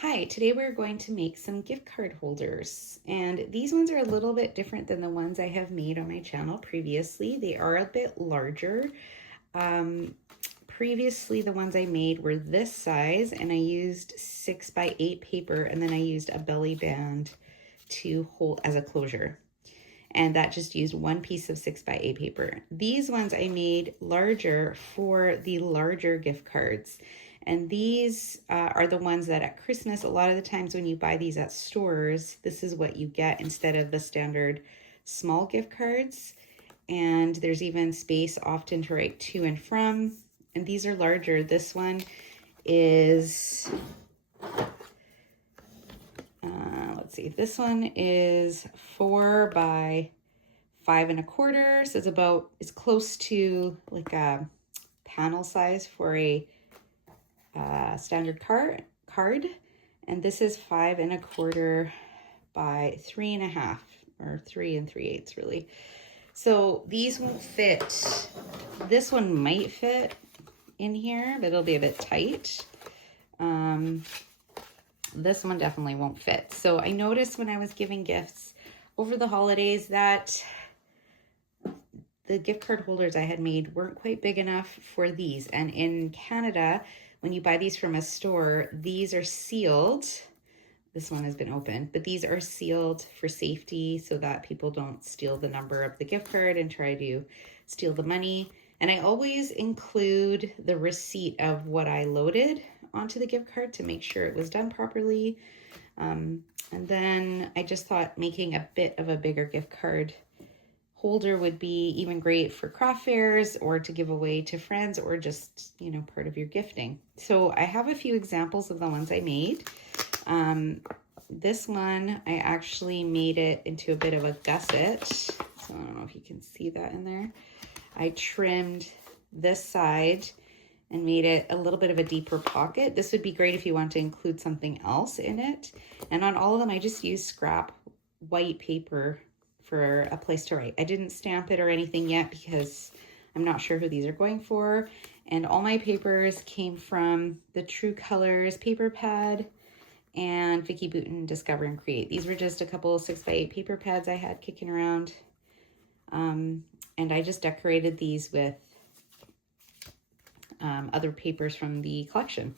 Hi, today we're going to make some gift card holders, and these ones are a little bit different than the ones I have made on my channel previously. They are a bit larger. Previously the ones I made were this size, and I used 6x8 paper, and then I used a belly band to hold as a closure, and that just used one piece of 6x8 paper. These ones I made larger for the larger gift cards. And these are the ones that at Christmas, a lot of the times when you buy these at stores, this is what you get instead of the standard small gift cards. And there's even space often to write to and from. And these are larger. This one is, let's see, this one is 4 by 5 1/4. So it's close to like a panel size for a standard card, and this is 5 1/4 by 3 1/2, or 3 3/8 really. So these won't fit. This one might fit in here, but it'll be a bit tight. This one definitely won't fit. So I noticed when I was giving gifts over the holidays that the gift card holders I had made weren't quite big enough for these. And in Canada, when you buy these from a store, these are sealed. This one has been opened, but these are sealed for safety so that people don't steal the number of the gift card and try to steal the money. And I always include the receipt of what I loaded onto the gift card to make sure it was done properly. And then I just thought making a bit of a bigger gift card holder would be even great for craft fairs or to give away to friends, or just, you know, part of your gifting. So I have a few examples of the ones I made. This one, I actually made it into a bit of a gusset. So I don't know if you can see that in there. I trimmed this side and made it a little bit of a deeper pocket. This would be great if you want to include something else in it. And on all of them, I just used scrap white paper for a place to write. I didn't stamp it or anything yet because I'm not sure who these are going for. And all my papers came from the True Colors paper pad and Vicki Boutin Discover and Create. These were just a couple of 6x8 paper pads I had kicking around. And I just decorated these with other papers from the collection.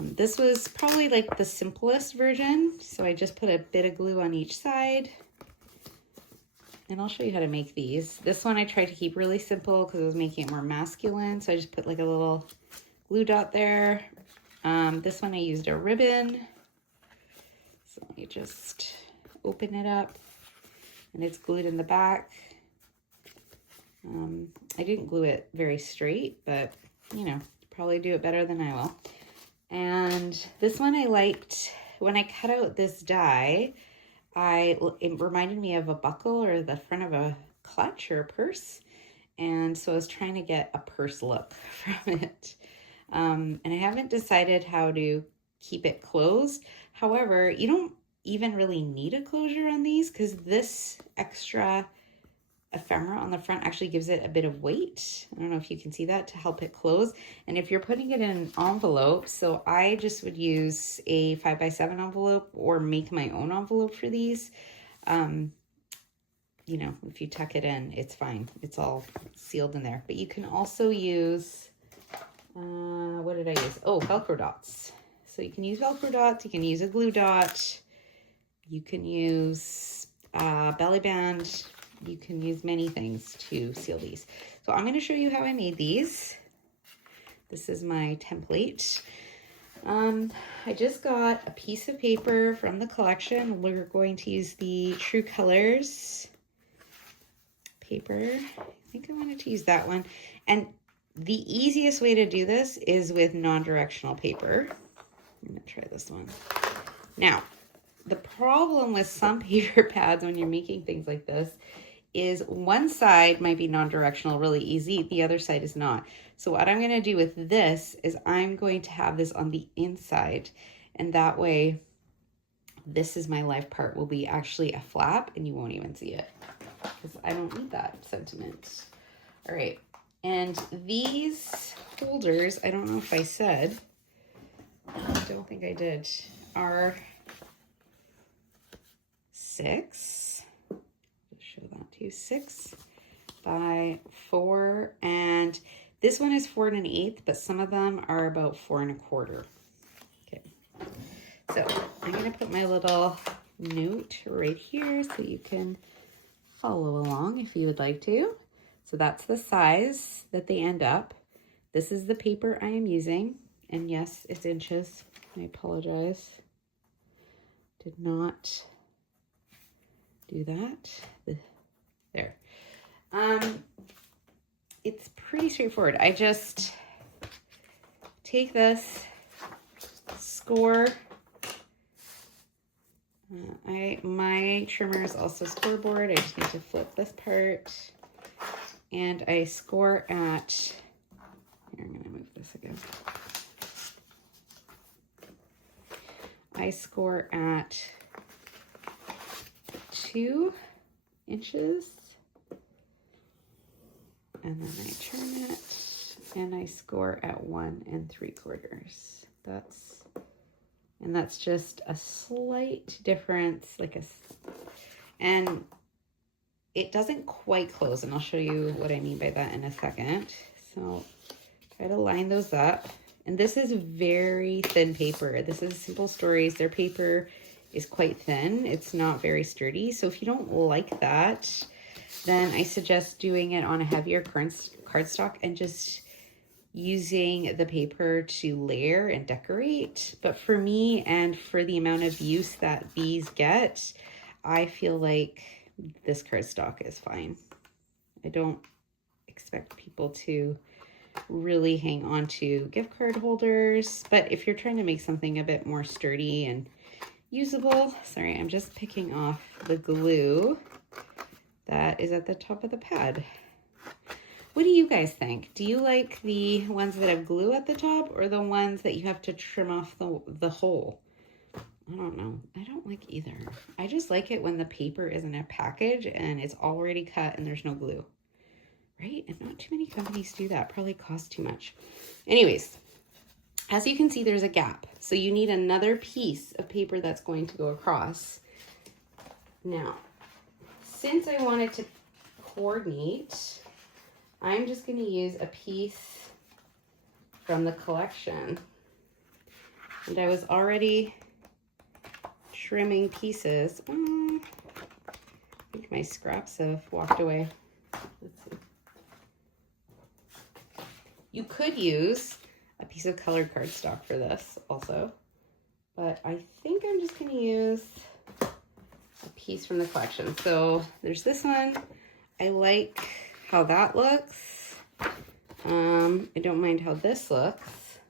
This was probably like the simplest version. So I just put a bit of glue on each side. And I'll show you how to make these. This one I tried to keep really simple because I was making it more masculine. So I just put like a little glue dot there. This one I used a ribbon. So let me just open it up. And it's glued in the back. I didn't glue it very straight, but you know, probably do it better than I will. And this one I liked, when I cut out this die, it reminded me of a buckle or the front of a clutch or a purse. And so I was trying to get a purse look from it. And I haven't decided how to keep it closed. However, you don't even really need a closure on these because this extra ephemera on the front actually gives it a bit of weight. I don't know if you can see that, to help it close. And if you're putting it in an envelope, so I just would use a 5x7 envelope or make my own envelope for these. You know, if you tuck it in, it's fine. It's all sealed in there. But you can also use, what did I use? Oh, Velcro dots. So you can use Velcro dots. You can use a glue dot. You can use belly band. You can use many things to seal these. So I'm going to show you how I made these. This is my template. I just got a piece of paper from the collection. We're going to use the True Colors paper. I think I wanted to use that one. And the easiest way to do this is with non-directional paper. I'm going to try this one. Now, the problem with some paper pads when you're making things like this is one side might be non-directional really easy, the other side is not. So what I'm going to do with this is I'm going to have this on the inside, and that way this is my life part will be actually a flap and you won't even see it because I don't need that sentiment. All right, and these holders, I don't know if I said, I don't don't think I did, are 6. I'll show that to you. 6 by 4, and this one is 4 1/8, but some of them are about 4 1/4. Okay, so I'm gonna put my little note right here so you can follow along if you would like to. So that's the size that they end up. This is the paper I am using, and yes, it's inches. I apologize. Did not do that. There. It's pretty straightforward. I just take this, score. My trimmer is also scoreboard. I just need to flip this part, and I score at. Here, I'm going to move this again. I score at 2 inches, and then I turn it, and I score at 1 3/4. That's just a slight difference, and it doesn't quite close, and I'll show you what I mean by that in a second. So try to line those up. And this is very thin paper. This is Simple Stories. Their paper is quite thin. It's not very sturdy. So if you don't like that, then I suggest doing it on a heavier cardstock and just using the paper to layer and decorate. But for me, and for the amount of use that these get, I feel like this cardstock is fine. I don't expect people to really hang on to gift card holders, but if you're trying to make something a bit more sturdy and usable, sorry, I'm just picking off the glue that is at the top of the pad. What do you guys think? Do you like the ones that have glue at the top, or the ones that you have to trim off the hole? I don't know. I don't like either. I just like it when the paper is in a package and it's already cut and there's no glue. Right? And not too many companies do that. Probably costs too much. Anyways, as you can see, there's a gap. So you need another piece of paper that's going to go across. Now, since I wanted to coordinate, I'm just going to use a piece from the collection. And I was already trimming pieces. I think my scraps have walked away. Let's see. You could use a piece of colored cardstock for this also, but I think I'm just going to use a piece from the collection. So there's this one. I like how that looks. I don't mind how this looks.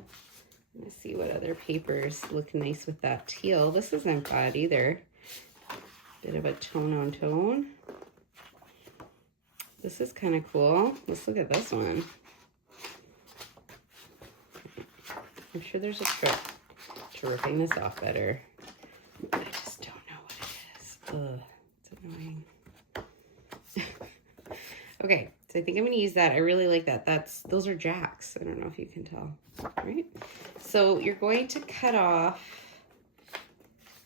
Let's see what other papers look nice with that teal. This isn't bad either. Bit of a tone on tone. This is kind of cool. Let's look at this one. I'm sure there's a trick to ripping this off better. I just don't know what it is. Ugh, it's annoying. Okay, so I think I'm going to use that. I really like that. Those are jacks. I don't know if you can tell. Right? So you're going to cut off.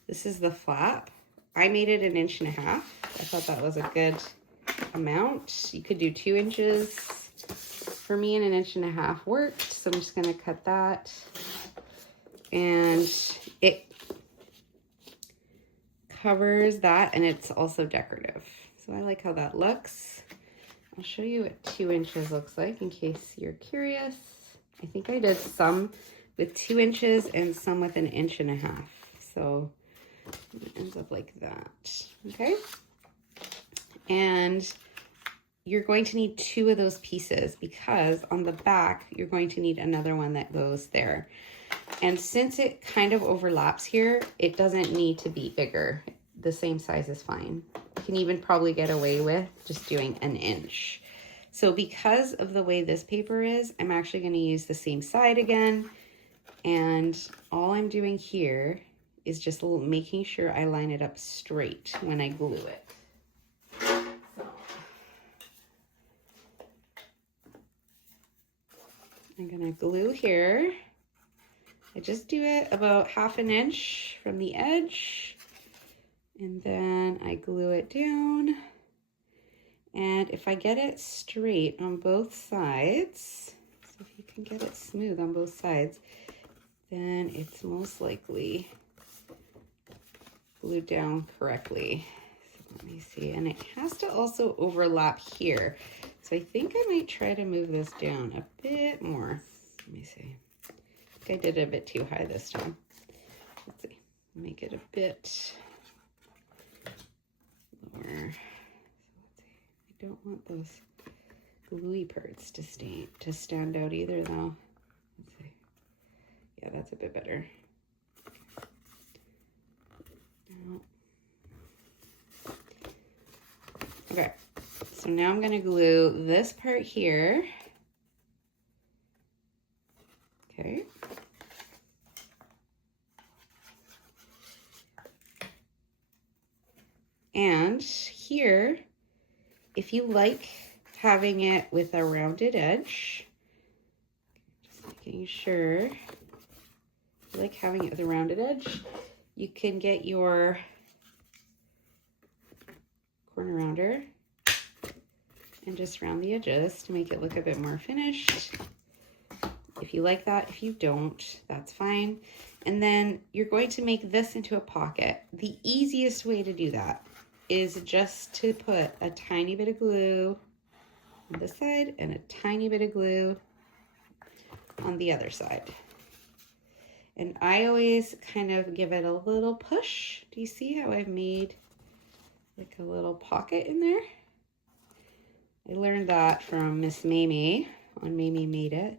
This is the flap. I made it 1.5 inches. I thought that was a good amount. You could do 2 inches. For me, 1.5 inches worked. So I'm just going to cut that. And it covers that, and it's also decorative. So I like how that looks. I'll show you what 2 inches looks like in case you're curious. I think I did some with 2 inches and some with 1.5 inches. So it ends up like that. Okay. And you're going to need 2 of those pieces because on the back, you're going to need another one that goes there. And since it kind of overlaps here, it doesn't need to be bigger. The same size is fine. You can even probably get away with just doing 1 inch. So because of the way this paper is, I'm actually going to use the same side again. And all I'm doing here is just making sure I line it up straight when I glue it. I'm going to glue here. I just do it about 1/2 inch from the edge, and then I glue it down. And if I get it straight on both sides, so if you can get it smooth on both sides, then it's most likely glued down correctly. So let me see, and it has to also overlap here. So I think I might try to move this down a bit more. Let me see. I think I did it a bit too high this time. Let's see, make it a bit lower. So let's see. I don't want those gluey parts to stand out either though. Let's see. Yeah, that's a bit better. Okay, so now I'm gonna glue this part here. Okay. And here, if you like having it with a rounded edge, just making sure you like having it with a rounded edge, you can get your corner rounder and just round the edges to make it look a bit more finished. If you like that, if you don't, that's fine. And then you're going to make this into a pocket. The easiest way to do that is just to put a tiny bit of glue on this side and a tiny bit of glue on the other side. And I always kind of give it a little push. Do you see how I've made like a little pocket in there? I learned that from Miss Mamie on Mamie Made It.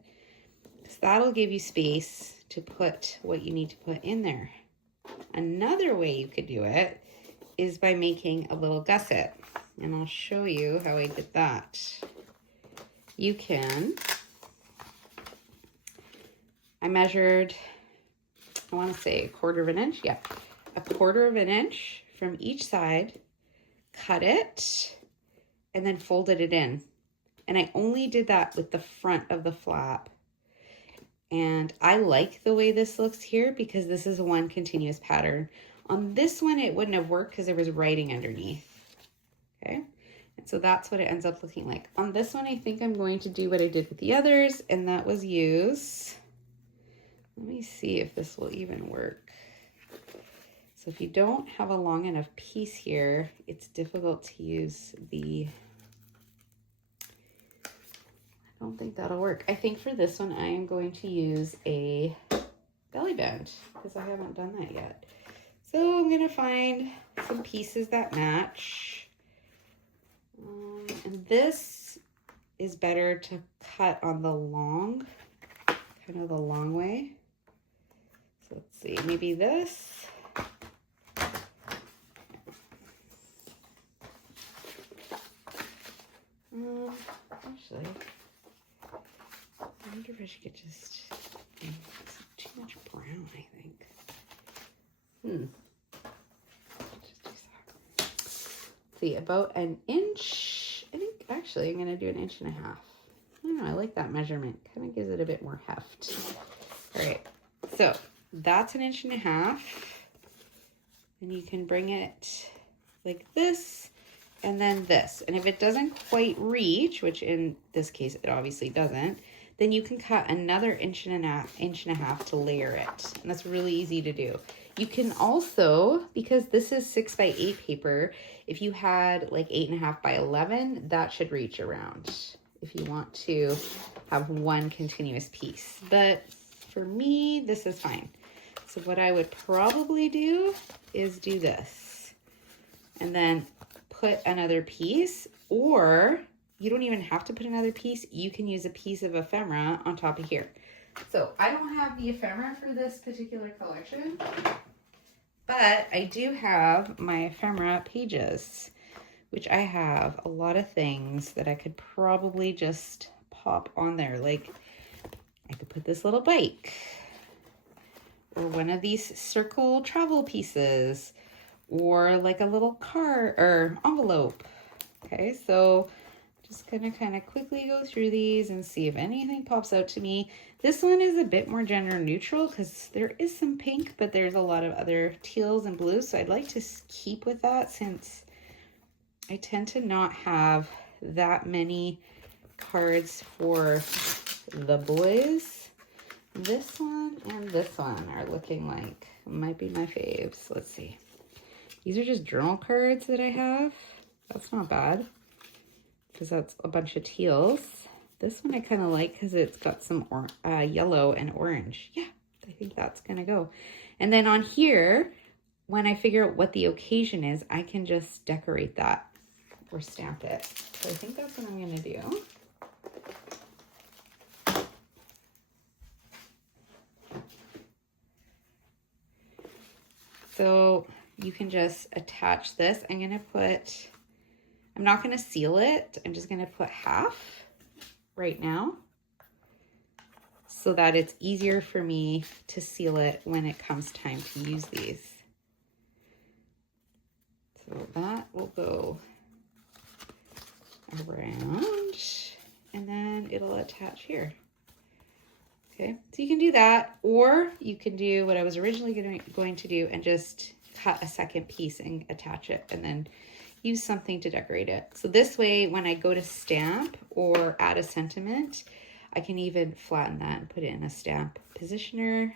So that'll give you space to put what you need to put in there. Another way you could do it is by making a little gusset. And I'll show you how I did that. You can, I measured, I want to say 1/4 inch. Yeah, 1/4 inch from each side, cut it, and then folded it in. And I only did that with the front of the flap. And I like the way this looks here because this is one continuous pattern. On this one, it wouldn't have worked because there was writing underneath. Okay, and so that's what it ends up looking like. On this one, I think I'm going to do what I did with the others, and that was use, let me see if this will even work. So if you don't have a long enough piece here, it's difficult to use the, I don't think that'll work. I think for this one, I am going to use a belly band because I haven't done that yet. So I'm gonna find some pieces that match. And this is better to cut on the long, kind of the long way. So let's see, maybe this. Actually, I wonder if I should get just too much brown, I think. Just do that. See, about 1 inch. I think actually I'm gonna do 1.5 inches. I don't know, I like that measurement. Kind of gives it a bit more heft. All right, so that's 1.5 inches. And you can bring it like this and then this. And if it doesn't quite reach, which in this case it obviously doesn't, then you can cut another 1.5 inches to layer it. And that's really easy to do. You can also, because this is 6 by 8 paper, if you had like 8.5 by 11, that should reach around if you want to have one continuous piece. But for me, this is fine. So what I would probably do is do this and then put another piece, or you don't even have to put another piece. You can use a piece of ephemera on top of here. So I don't have the ephemera for this particular collection, but I do have my ephemera pages, which I have a lot of things that I could probably just pop on there. Like I could put this little bike or one of these circle travel pieces or like a little card or envelope. Okay, so Just gonna kind of quickly go through these and see if anything pops out to me. This one is a bit more gender neutral because there is some pink, but there's a lot of other teals and blues. So I'd like to keep with that since I tend to not have that many cards for the boys. This one and this one are looking like might be my faves. Let's see. These are just journal cards that I have. That's not bad, because that's a bunch of teals. This one I kind of like because it's got some yellow and orange. Yeah, I think that's going to go. And then on here, when I figure out what the occasion is, I can just decorate that or stamp it. So I think that's what I'm going to do. So you can just attach this. I'm not going to seal it. I'm just going to put half right now so that it's easier for me to seal it when it comes time to use these. So that will go around and then it'll attach here. Okay, so you can do that, or you can do what I was originally going to do and just cut a second piece and attach it and then use something to decorate it. So this way, when I go to stamp or add a sentiment, I can even flatten that and put it in a stamp positioner.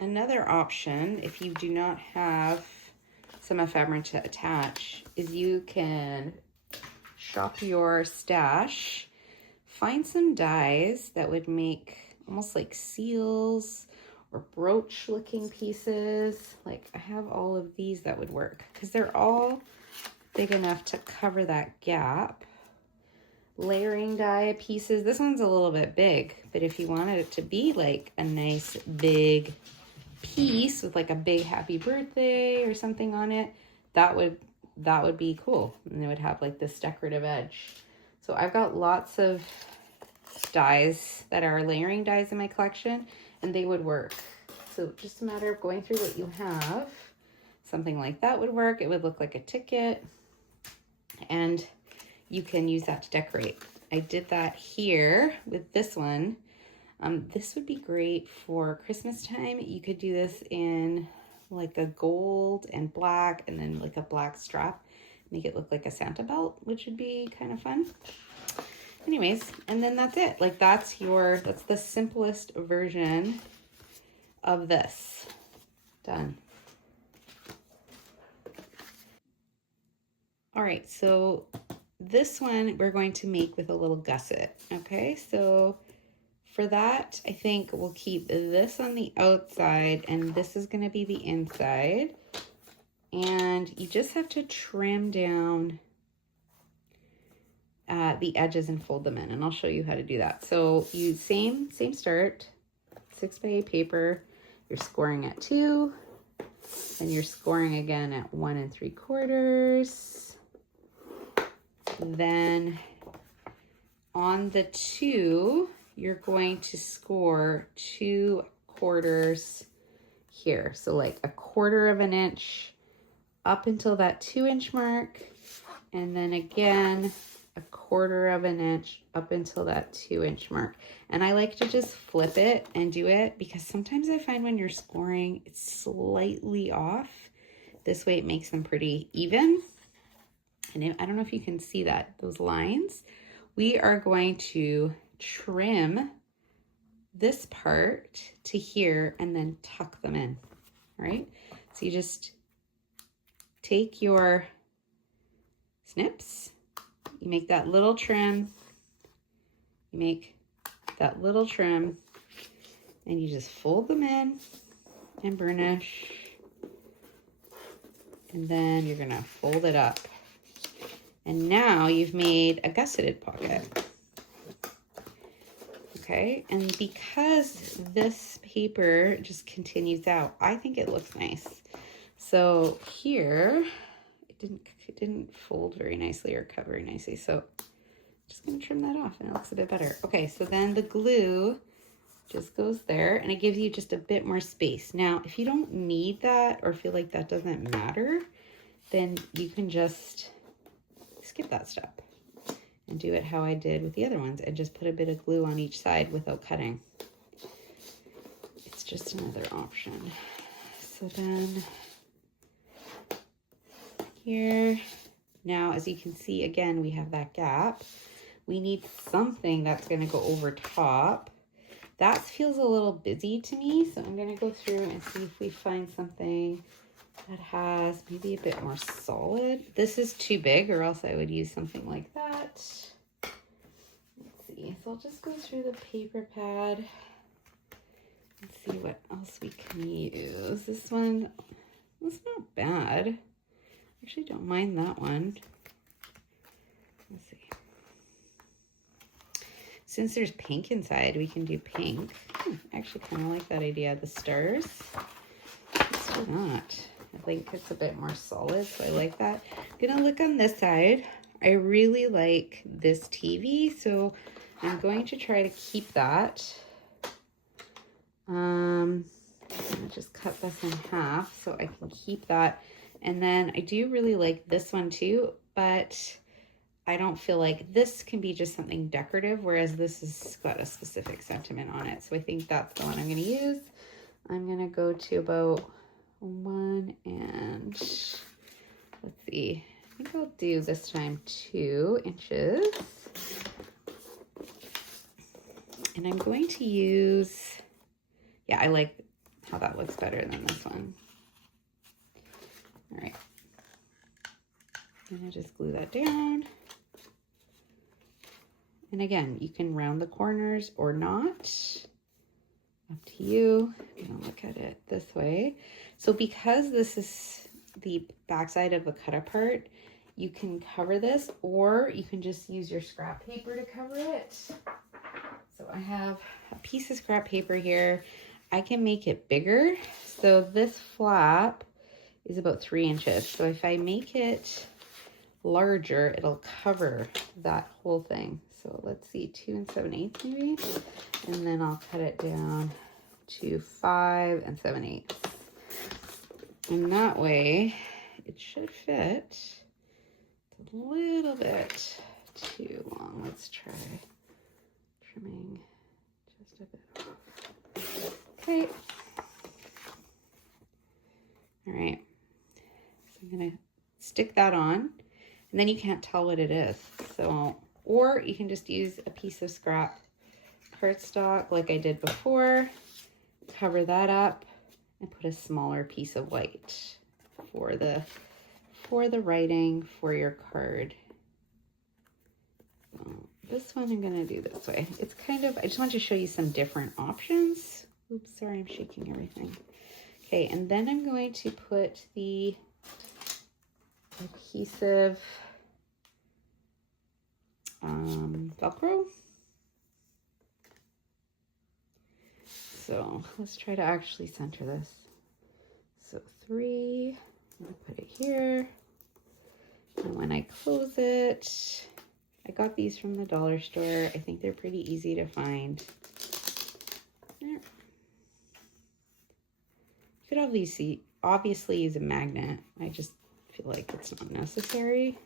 Another option, if you do not have some ephemera to attach, is you can shop your stash, find some dies that would make almost like seals or brooch looking pieces. Like I have all of these that would work because they're all big enough to cover that gap. Layering die pieces. This one's a little bit big, but if you wanted it to be like a nice big piece with like a big happy birthday or something on it, that would be cool. And it would have like this decorative edge. So I've got lots of dies that are layering dies in my collection and they would work. So just a matter of going through what you have. Something like that would work. It would look like a ticket and you can use that to decorate. I did that here with this one. This would be great for Christmas time. You could do this in like a gold and black and then like a black strap. Make it look like a Santa belt, which would be kind of fun. Anyways, and then that's it. Like that's the simplest version of this. Done. All right, so this one we're going to make with a little gusset. Okay, so for that, I think we'll keep this on the outside and this is going to be the inside. And you just have to trim down the edges and fold them in. And I'll show you how to do that. So you same start, 6x8 paper. You're scoring at 2. And you're scoring again at 1 3/4. Then on the 2, you're going to score 2/4 here. So like 1/4 of an inch up until that 2-inch mark. And then again, 1/4 of an inch up until that 2-inch mark. And I like to just flip it and do it because sometimes I find when you're scoring, it's slightly off. This way it makes them pretty even. And I don't know if you can see that, those lines. We are going to trim this part to here and then tuck them in, all right? So you just take your snips, you make that little trim, and you just fold them in and burnish. And then you're gonna fold it up. And now you've made a gusseted pocket. Okay, and because this paper just continues out, I think it looks nice. So here, it didn't fold very nicely or cut very nicely. So I'm just gonna trim that off and it looks a bit better. Okay, so then the glue, just goes there, and it gives you just a bit more space. Now, if you don't need that or feel like that doesn't matter, then you can just skip that step and do it how I did with the other ones and just put a bit of glue on each side without cutting. It's just another option. So then here, now as you can see, again, we have that gap. We need something that's going to go over top. That feels a little busy to me, so I'm going to go through and see if we find something that has maybe a bit more solid. This is too big, or else I would use something like that. Let's see. So I'll just go through the paper pad and see what else we can use. This one, it's not bad. I actually don't mind that one. Let's see. Since there's pink inside, we can do pink. I actually kind of like that idea. The stars. Let's do that. I think it's a bit more solid, so I like that. I'm gonna look on this side. I really like this TV, so I'm going to try to keep that. I'm gonna just cut this in half so I can keep that. And then I do really like this one too, but I don't feel like this can be just something decorative, whereas this has got a specific sentiment on it. So I think that's the one I'm going to use. I'm going to go to about 1 and let's see, I think I'll do this time 2 inches. And I'm going to use, yeah, I like how that looks better than this one. All right. I'm going to just glue that down. And again, you can round the corners or not. Up to you. I'm gonna look at it this way. So because this is the backside of a cut apart, you can cover this, or you can just use your scrap paper to cover it. So I have a piece of scrap paper here. I can make it bigger. So this flap is about 3 inches. So if I make it larger, it'll cover that whole thing. So let's see, 2 7/8 maybe, and then I'll cut it down to 5 7/8. And that way it should fit. It's a little bit too long. Let's try trimming just a bit off. Okay. All right. So I'm gonna stick that on, and then you can't tell what it is. So, or you can just use a piece of scrap cardstock like I did before, cover that up, and put a smaller piece of white for the writing for your card. So this one I'm gonna do this way. It's kind of, I just want to show you some different options. Oops, sorry, I'm shaking everything. Okay, and then I'm going to put the adhesive Velcro. So let's try to actually center this. So 3, I'm gonna put it here. And when I close it, I got these from the dollar store. I think they're pretty easy to find. You could obviously use a magnet. I just feel like it's not necessary.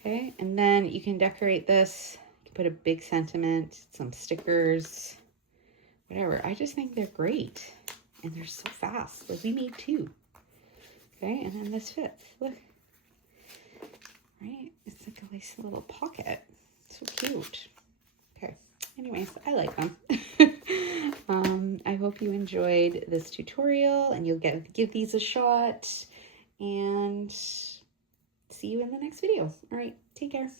Okay, and then you can decorate this. You can put a big sentiment, some stickers, whatever. I just think they're great. And they're so fast. Like, we made 2. Okay, and then this fits. Look. Right? It's like a nice little pocket. So cute. Okay. Anyways, I like them. I hope you enjoyed this tutorial and you'll give these a shot. And see you in the next video. All right, take care.